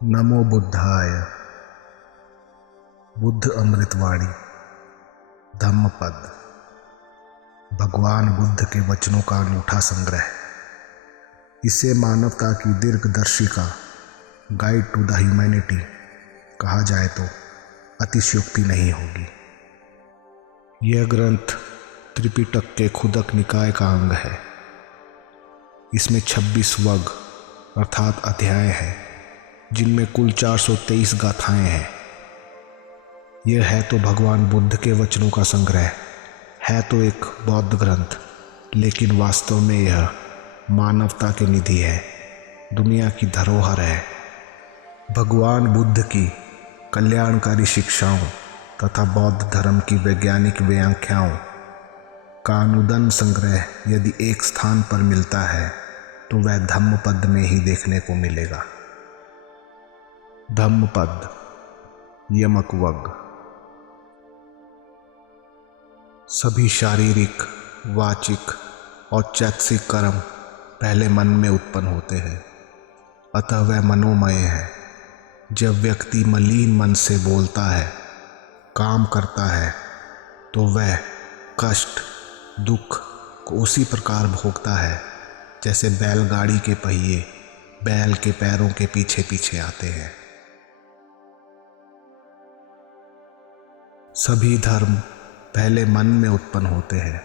नमो बुद्धाय। बुद्ध अमृतवाणी धम्मपद भगवान बुद्ध के वचनों का अनूठा संग्रह। इसे मानवता की दीर्घदर्शिका गाइड टू द ह्यूमैनिटी कहा जाए तो अतिशयोक्ति नहीं होगी। यह ग्रंथ त्रिपिटक के खुदक निकाय का अंग है। इसमें 26 वर्ग अर्थात अध्याय है, जिनमें कुल 423 गाथाएं हैं। यह है तो भगवान बुद्ध के वचनों का संग्रह, है तो एक बौद्ध ग्रंथ, लेकिन वास्तव में यह मानवता की निधि है, दुनिया की धरोहर है। भगवान बुद्ध की कल्याणकारी शिक्षाओं तथा बौद्ध धर्म की वैज्ञानिक व्याख्याओं का अनुदन संग्रह यदि एक स्थान पर मिलता है तो वह धम्मपद में ही देखने को मिलेगा। धम्मपद यमक वग। सभी शारीरिक, वाचिक और चैतसिक कर्म पहले मन में उत्पन्न होते हैं, अतः वह मनोमय है। जब व्यक्ति मलिन मन से बोलता है, काम करता है, तो वह कष्ट, दुख को उसी प्रकार भोगता है जैसे बैलगाड़ी के पहिए बैल के पैरों के पीछे पीछे आते हैं। सभी धर्म पहले मन में उत्पन्न होते हैं।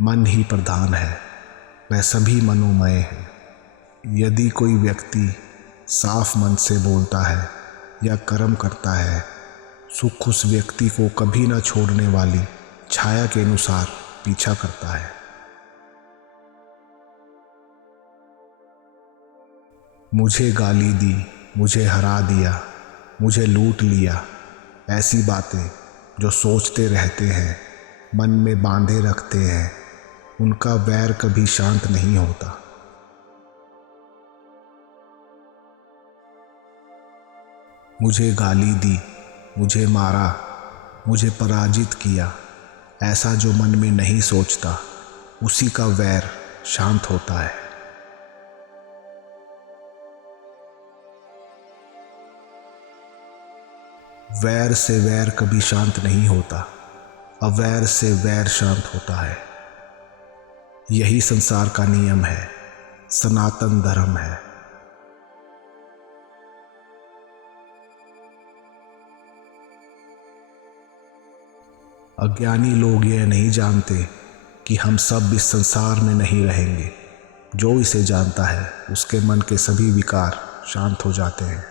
मन ही प्रधान है, वह सभी मनोमय है। यदि कोई व्यक्ति साफ मन से बोलता है या कर्म करता है, सुख उस व्यक्ति को कभी न छोड़ने वाली छाया के अनुसार पीछा करता है। मुझे गाली दी, मुझे हरा दिया, मुझे लूट लिया, ऐसी बातें जो सोचते रहते हैं, मन में बांधे रखते हैं, उनका वैर कभी शांत नहीं होता। मुझे गाली दी, मुझे मारा, मुझे पराजित किया, ऐसा जो मन में नहीं सोचता, उसी का वैर शांत होता है। वैर से वैर कभी शांत नहीं होता, अवैर से वैर शांत होता है। यही संसार का नियम है, सनातन धर्म है। अज्ञानी लोग यह नहीं जानते कि हम सब इस संसार में नहीं रहेंगे। जो इसे जानता है, उसके मन के सभी विकार शांत हो जाते हैं।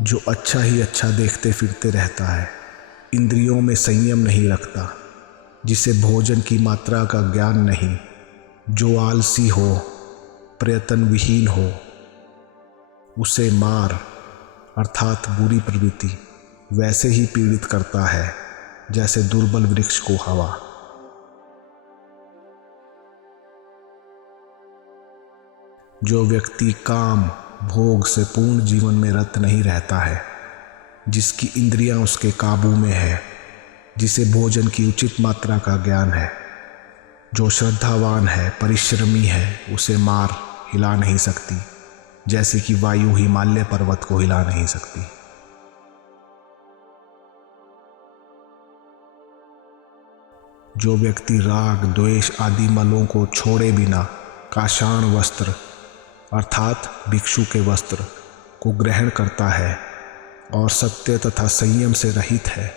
जो अच्छा ही अच्छा देखते फिरते रहता है, इंद्रियों में संयम नहीं रखता, जिसे भोजन की मात्रा का ज्ञान नहीं, जो आलसी हो, प्रयत्न विहीन हो, उसे मार अर्थात बुरी प्रवृत्ति वैसे ही पीड़ित करता है जैसे दुर्बल वृक्ष को हवा। जो व्यक्ति काम भोग से पूर्ण जीवन में रत नहीं रहता है, जिसकी इंद्रियां उसके काबू में है, जिसे भोजन की उचित मात्रा का ज्ञान है, जो श्रद्धावान है, परिश्रमी है, उसे मार हिला नहीं सकती, जैसे कि वायु हिमालय पर्वत को हिला नहीं सकती। जो व्यक्ति राग, द्वेष आदि मलों को छोड़े बिना काषाण वस्त्र अर्थात भिक्षु के वस्त्र को ग्रहण करता है और सत्य तथा संयम से रहित है,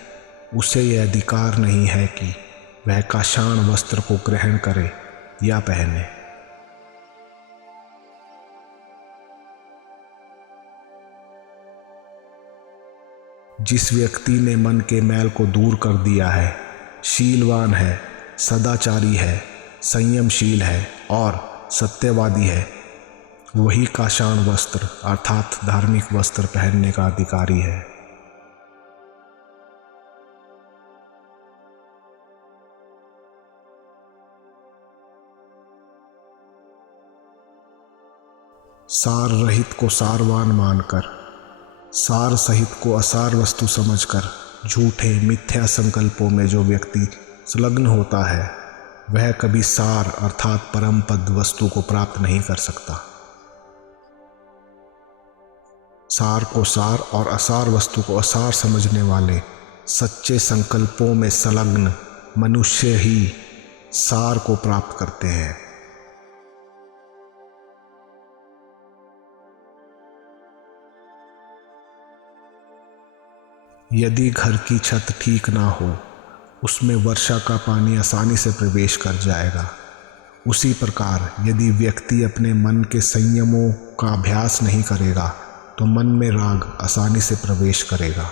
उसे यह अधिकार नहीं है कि वह काषाण वस्त्र को ग्रहण करे या पहने। जिस व्यक्ति ने मन के मैल को दूर कर दिया है, शीलवान है, सदाचारी है, संयमशील है और सत्यवादी है, वही काषाण वस्त्र अर्थात धार्मिक वस्त्र पहनने का अधिकारी है। सार रहित को सारवान मानकर, सार सहित को असार वस्तु समझकर झूठे मिथ्या संकल्पों में जो व्यक्ति संलग्न होता है, वह कभी सार अर्थात परम पद वस्तु को प्राप्त नहीं कर सकता। सार को सार और असार वस्तु को असार समझने वाले सच्चे संकल्पों में संलग्न मनुष्य ही सार को प्राप्त करते हैं। यदि घर की छत ठीक ना हो, उसमें वर्षा का पानी आसानी से प्रवेश कर जाएगा। उसी प्रकार यदि व्यक्ति अपने मन के संयमों का अभ्यास नहीं करेगा तो मन में राग आसानी से प्रवेश करेगा।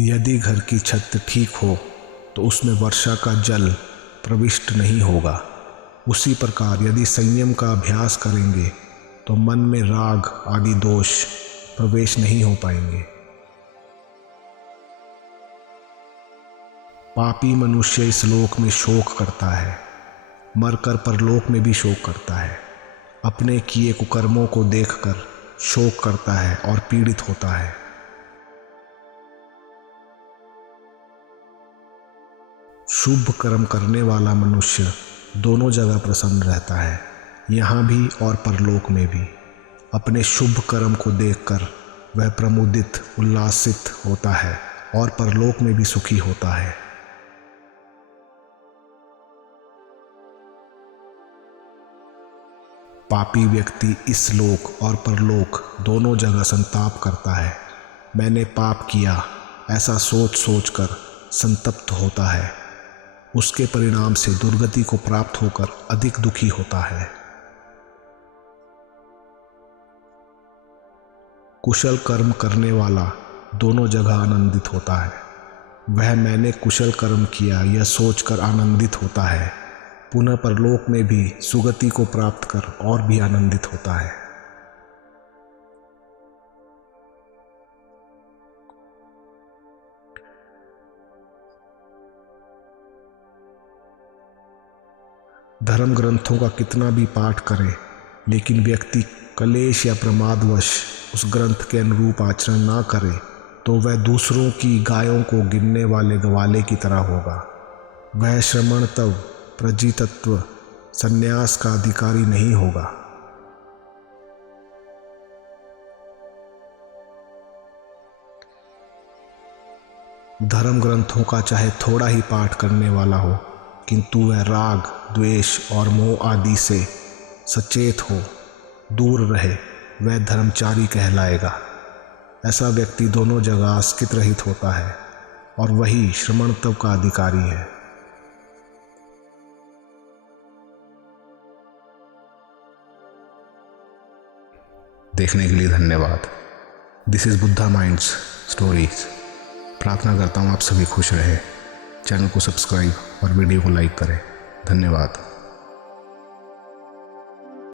यदि घर की छत ठीक हो तो उसमें वर्षा का जल प्रविष्ट नहीं होगा। उसी प्रकार यदि संयम का अभ्यास करेंगे तो मन में राग आदि दोष प्रवेश नहीं हो पाएंगे। पापी मनुष्य इस लोक में शोक करता है, मरकर परलोक में भी शोक करता है। अपने किए कुकर्मों को देखकर शोक करता है और पीड़ित होता है। शुभ कर्म करने वाला मनुष्य दोनों जगह प्रसन्न रहता है, यहाँ भी और परलोक में भी। अपने शुभ कर्म को देखकर वह प्रमुदित उल्लासित होता है और परलोक में भी सुखी होता है। पापी व्यक्ति इस लोक और परलोक दोनों जगह संताप करता है। मैंने पाप किया ऐसा सोच सोचकर संतप्त होता है। उसके परिणाम से दुर्गति को प्राप्त होकर अधिक दुखी होता है। कुशल कर्म करने वाला दोनों जगह आनंदित होता है। वह मैंने कुशल कर्म किया यह सोचकर आनंदित होता है। पुनः परलोक में भी सुगति को प्राप्त कर और भी आनंदित होता है। धर्म ग्रंथों का कितना भी पाठ करे, लेकिन व्यक्ति कलेश या प्रमादवश उस ग्रंथ के अनुरूप आचरण ना करे तो वह दूसरों की गायों को गिनने वाले गवाले की तरह होगा। वह श्रमणत्व, प्रजितत्व, संन्यास का अधिकारी नहीं होगा। धर्म ग्रंथों का चाहे थोड़ा ही पाठ करने वाला हो, किंतु वह राग, द्वेष और मोह आदि से सचेत हो, दूर रहे, वह धर्मचारी कहलाएगा। ऐसा व्यक्ति दोनों जगह आस्कित रहित होता है और वही श्रमणत्व का अधिकारी है। देखने के लिए धन्यवाद। This is Buddha minds stories. प्रार्थना करता हूँ आप सभी खुश रहे। चैनल को सब्सक्राइब और वीडियो को लाइक करें। धन्यवाद।